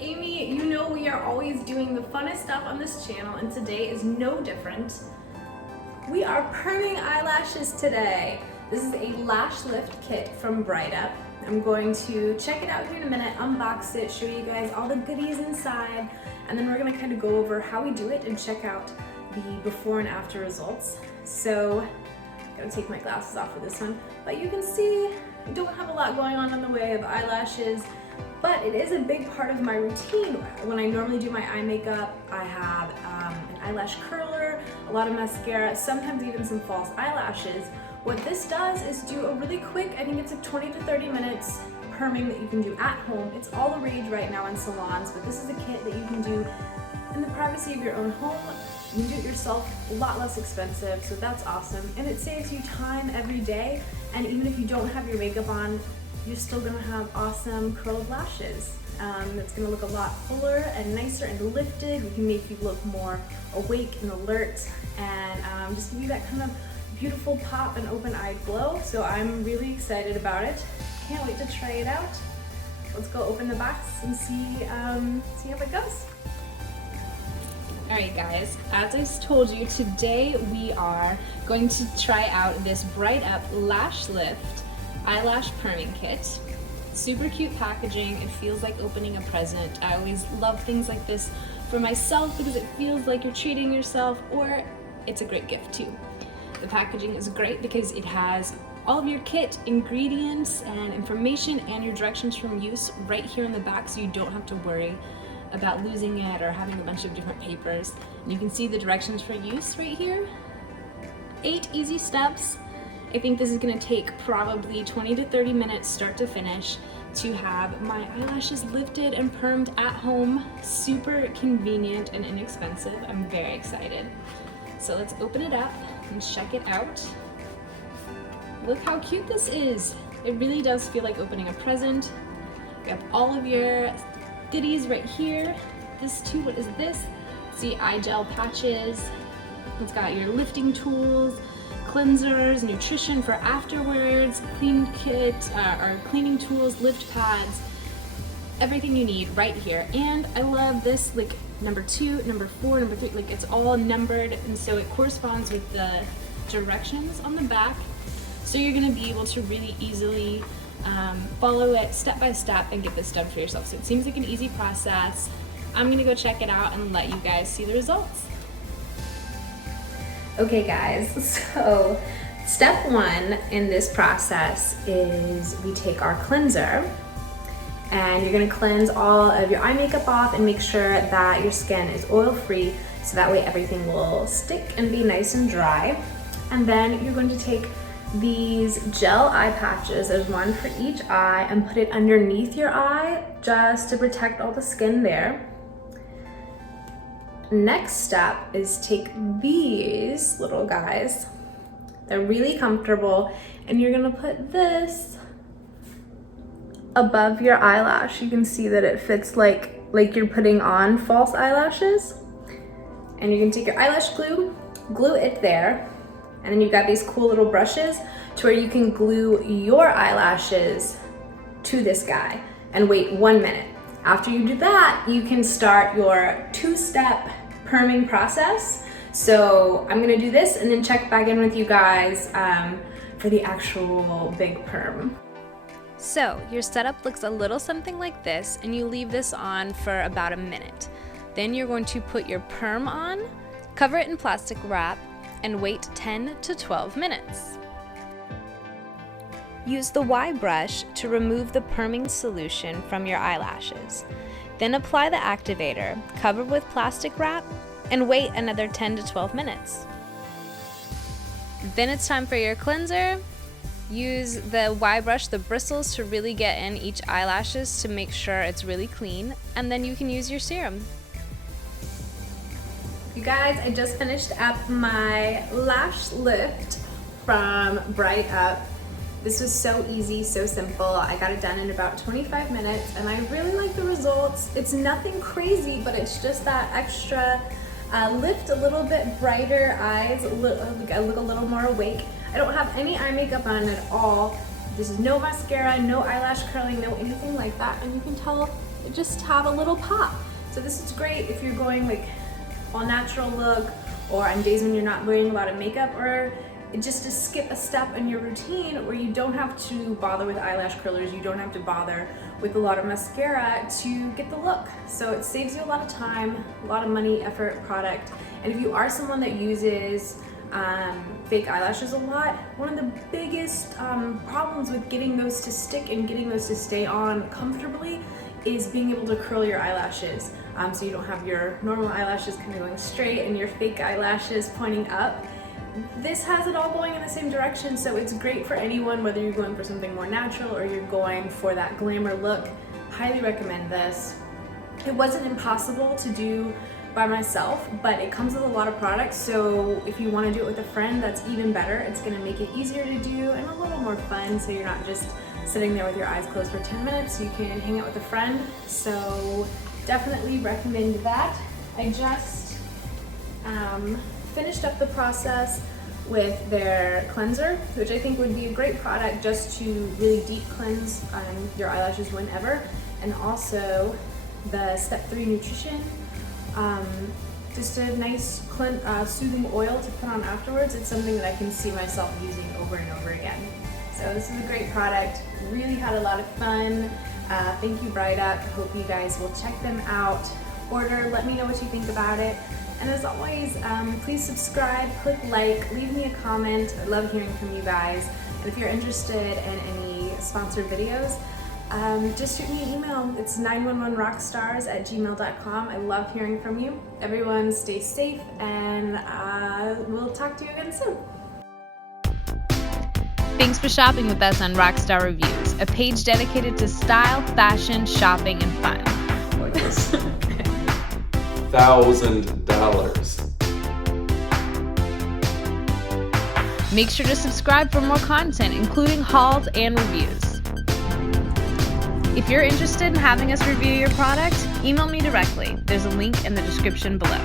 Amy. You know we are always doing the funnest stuff on this channel, and today is no different. We are perming eyelashes today. This is a lash lift kit from Brightup. I'm going to check it out here in a minute, unbox it, show you guys all the goodies inside, and then we're gonna kind of go over how we do it and check out the before and after results. So, I'm gonna take my glasses off for this one, but you can see I don't have a lot going on in the way of eyelashes, but it is a big part of my routine. When I normally do my eye makeup, I have an eyelash curler, a lot of mascara, sometimes even some false eyelashes. What this does is do a really quick, I think it's like 20 to 30 minutes perming that you can do at home. It's all the rage right now in salons, but this is a kit that you can do in the privacy of your own home. You can do it yourself, a lot less expensive, so that's awesome. And it saves you time every day, and even if you don't have your makeup on, you're still gonna have awesome curled lashes. It's gonna look a lot fuller and nicer and lifted. We can make you look more awake and alert, and just give you that kind of beautiful pop and open-eyed glow. So I'm really excited about it. Can't wait to try it out. Let's go open the box and see how it goes. Alright guys, as I told you, today we are going to try out this Brightup Lash Lift Eyelash Perming Kit. Super cute packaging, it feels like opening a present. I always love things like this for myself because it feels like you're treating yourself, or it's a great gift too. The packaging is great because it has all of your kit, ingredients, and information and your directions from use right here in the back, so you don't have to worry about losing it or having a bunch of different papers. And you can see the directions for use right here. 8 easy steps. I think this is gonna take probably 20 to 30 minutes start to finish to have my eyelashes lifted and permed at home. Super convenient and inexpensive. I'm very excited. So let's open it up and check it out. Look how cute this is. It really does feel like opening a present. You have all of your goodies right here. This too, what is this? See, eye gel patches. It's got your lifting tools, cleansers, nutrition for afterwards, clean kit, or cleaning tools, lift pads, everything you need right here. And I love this, like number 2, number 4, number 3, like it's all numbered, and so it corresponds with the directions on the back. So you're gonna be able to really easily follow it step by step and get this done for yourself. So it seems like an easy process. I'm gonna go check it out and let you guys see the results. Okay guys, so step 1 in this process is we take our cleanser, and you're gonna cleanse all of your eye makeup off and make sure that your skin is oil-free, so that way everything will stick and be nice and dry. And then you're going to take these gel eye patches, there's one for each eye, and put it underneath your eye just to protect all the skin there. Next step is take these little guys. They're really comfortable, and you're gonna put this above your eyelash. You can see that it fits like you're putting on false eyelashes. And you can take your eyelash glue, glue it there, and then you've got these cool little brushes to where you can glue your eyelashes to this guy and wait 1 minute. After you do that, you can start your 2-step perming process. So I'm gonna do this and then check back in with you guys for the actual big perm. So your setup looks a little something like this, and you leave this on for about a minute. Then you're going to put your perm on, cover it in plastic wrap, and wait 10 to 12 minutes. Use the Y brush to remove the perming solution from your eyelashes. Then apply the activator, cover with plastic wrap, and wait another 10 to 12 minutes. Then it's time for your cleanser. Use the Y brush, the bristles, to really get in each eyelashes to make sure it's really clean, and then you can use your serum. You guys, I just finished up my lash lift from Brightup. This was so easy, so simple. I got it done in about 25 minutes, and I really like the results. It's nothing crazy, but it's just that extra lift, a little bit brighter eyes, I look a little more awake. I don't have any eye makeup on at all. This is no mascara, no eyelash curling, no anything like that, and you can tell just have a little pop. So this is great if you're going like all natural look, or on days when you're not wearing a lot of makeup, or just to skip a step in your routine where you don't have to bother with eyelash curlers, you don't have to bother with a lot of mascara to get the look. So it saves you a lot of time, a lot of money, effort, product. And if you are someone that uses fake eyelashes a lot, one of the biggest problems with getting those to stick and getting those to stay on comfortably is being able to curl your eyelashes. So you don't have your normal eyelashes kind of going straight and your fake eyelashes pointing up. This has it all going in the same direction, so it's great for anyone, whether you're going for something more natural or you're going for that glamour look. Highly recommend this. It wasn't impossible to do by myself, but it comes with a lot of products, so if you want to do it with a friend, that's even better. It's going to make it easier to do and a little more fun, so you're not just sitting there with your eyes closed for 10 minutes. You can hang out with a friend, so definitely recommend that. I just finished up the process with their cleanser, which I think would be a great product just to really deep cleanse your eyelashes whenever, and also the Step 3 Nutrition. Just a nice soothing oil to put on afterwards. It's something that I can see myself using over and over again. So this is a great product. Really had a lot of fun. Thank you, Brightup. Hope you guys will check them out. Order, let me know what you think about it. And as always, please subscribe, click like, leave me a comment. I love hearing from you guys. And if you're interested in any sponsored videos, just shoot me an email. It's 911rockstars@gmail.com. I love hearing from you. Everyone stay safe, and we'll talk to you again soon. Thanks for shopping with us on Rockstar Reviews, a page dedicated to style, fashion, shopping, and fun. Like this. $1,000. Make sure to subscribe for more content, including hauls and reviews. If you're interested in having us review your product, email me directly. There's a link in the description below.